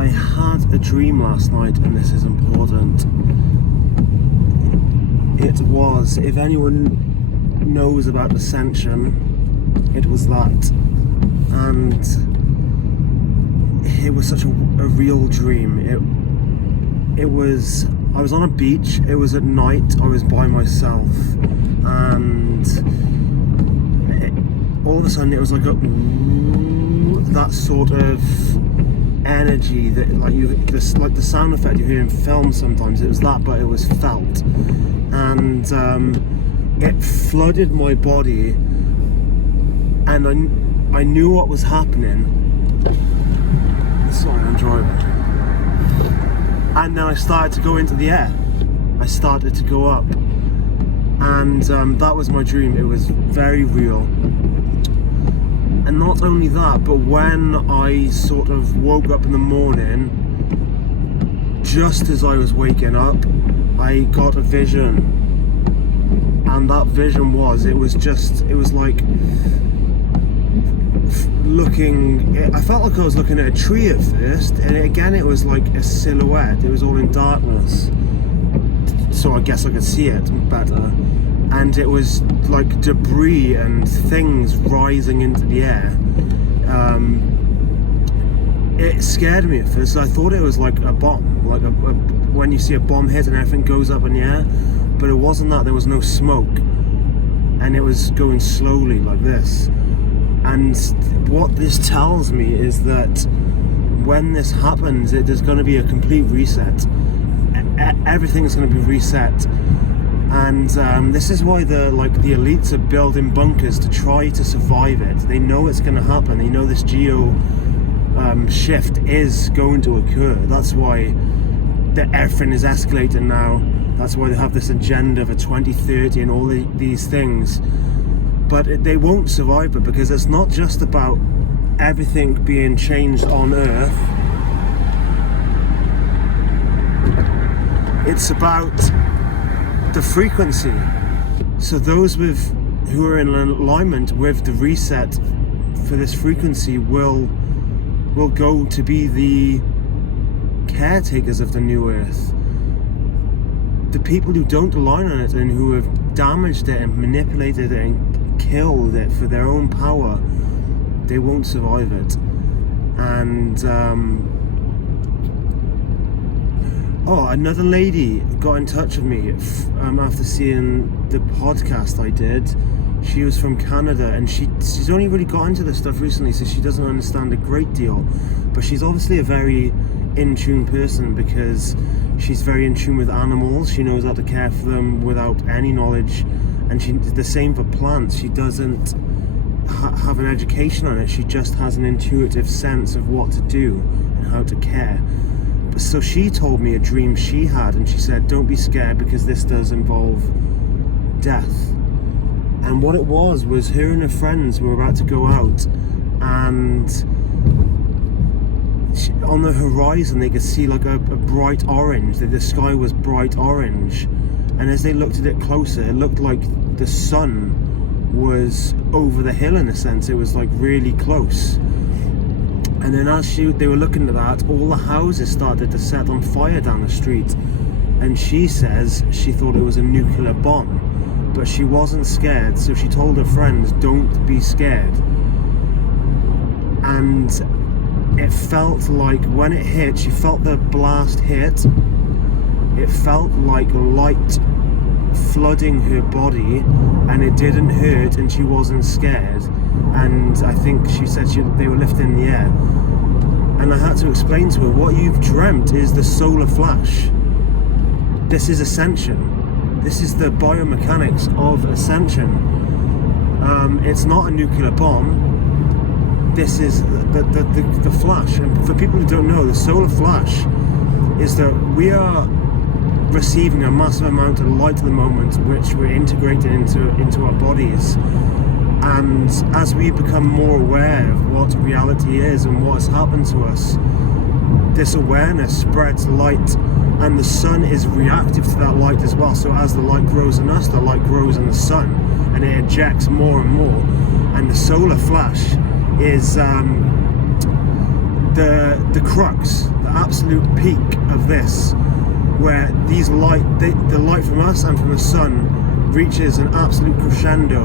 I had a dream last night, and this is important. It was, if anyone knows about Ascension, it was that. And it was such a real dream. It was, I was on a beach, it was at night, I was by myself, and all of a sudden it was like that sort of energy that like the sound effect you hear in film sometimes. It was that, but it was felt, and it flooded my body, and I knew what was happening. Sorry, I'm driving. And then I started to go into the air. I started to go up, and that was my dream. It was very real. And not only that, but when I sort of woke up in the morning, just as I was waking up, I got a vision. And that vision was like looking, I felt like I was looking at a tree at first, and again it was like a silhouette. It was all in darkness, so I guess I could see it better. And it was like debris and things rising into the air. It scared me at first. I thought it was like a bomb, like when you see a bomb hit and everything goes up in the air, but it wasn't that. There was no smoke, and it was going slowly like this. And what this tells me is that when this happens, there's going to be a complete reset. Everything's going to be reset. And this is why the elites are building bunkers to try to survive it. They know it's going to happen. They know this geo shift is going to occur. That's why everything is escalating now. That's why they have this agenda for 2030 and all these things. But they won't survive it, because it's not just about everything being changed on Earth. It's about the frequency. So those who are in alignment with the reset for this frequency will go to be the caretakers of the new Earth. The people who don't align on it and who have damaged it and manipulated it and killed it for their own power, they won't survive it. And another lady got in touch with me after seeing the podcast I did. She was from Canada, and she's only really got into this stuff recently, so she doesn't understand a great deal, but she's obviously a very in tune person, because she's very in tune with animals. She knows how to care for them without any knowledge, and the same for plants. She doesn't have an education on it. She just has an intuitive sense of what to do and how to care. So she told me a dream she had, and she said, don't be scared, because this does involve death. And what it was her and her friends were about to go out, and on the horizon they could see like a bright orange. The sky was bright orange, and as they looked at it closer, it looked like the sun was over the hill in a sense. It was like really close. And then as they were looking at that, all the houses started to set on fire down the street. And she says she thought it was a nuclear bomb, but she wasn't scared, so she told her friends, don't be scared. And it felt like when it hit, she felt the blast hit, it felt like light flooding her body, and it didn't hurt, and she wasn't scared. And I think she said they were lifted in the air. And I had to explain to her, what you've dreamt is the solar flash. This is Ascension. This is the biomechanics of Ascension. It's not a nuclear bomb. This is the flash. And for people who don't know, the solar flash is that we are receiving a massive amount of light at the moment, which we're integrating into our bodies. And as we become more aware of what reality is and what has happened to us, this awareness spreads light, and the sun is reactive to that light as well. So as the light grows in us, the light grows in the sun, and it ejects more and more. And the solar flash is the the crux, the absolute peak of this, where the light from us and from the sun reaches an absolute crescendo,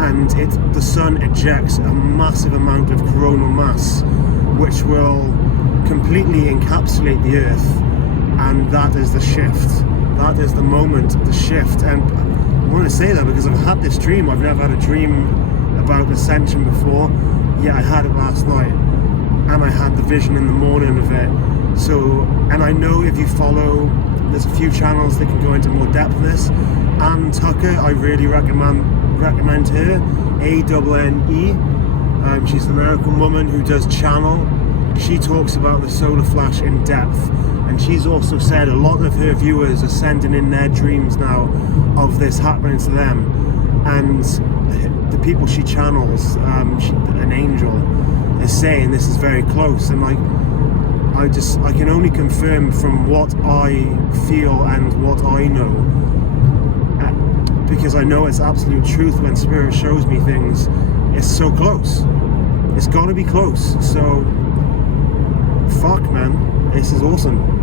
and the sun ejects a massive amount of coronal mass, which will completely encapsulate the Earth, and that is the shift. That is the moment, the shift. And I want to say that because I've had this dream. I've never had a dream about Ascension before. Yeah, I had it last night, and I had the vision in the morning of it. So, and I know if you follow, there's a few channels that can go into more depth of this. Anne Tucker, I really recommend her. ANNE. She's an American woman who does channel. She talks about the solar flash in depth, and she's also said a lot of her viewers are sending in their dreams now of this happening to them, and the people she channels, an angel, is saying this is very close. And I can only confirm from what I feel and what I know, because I know it's absolute truth when Spirit shows me things. It's so close. It's got to be close. So fuck, man, this is awesome.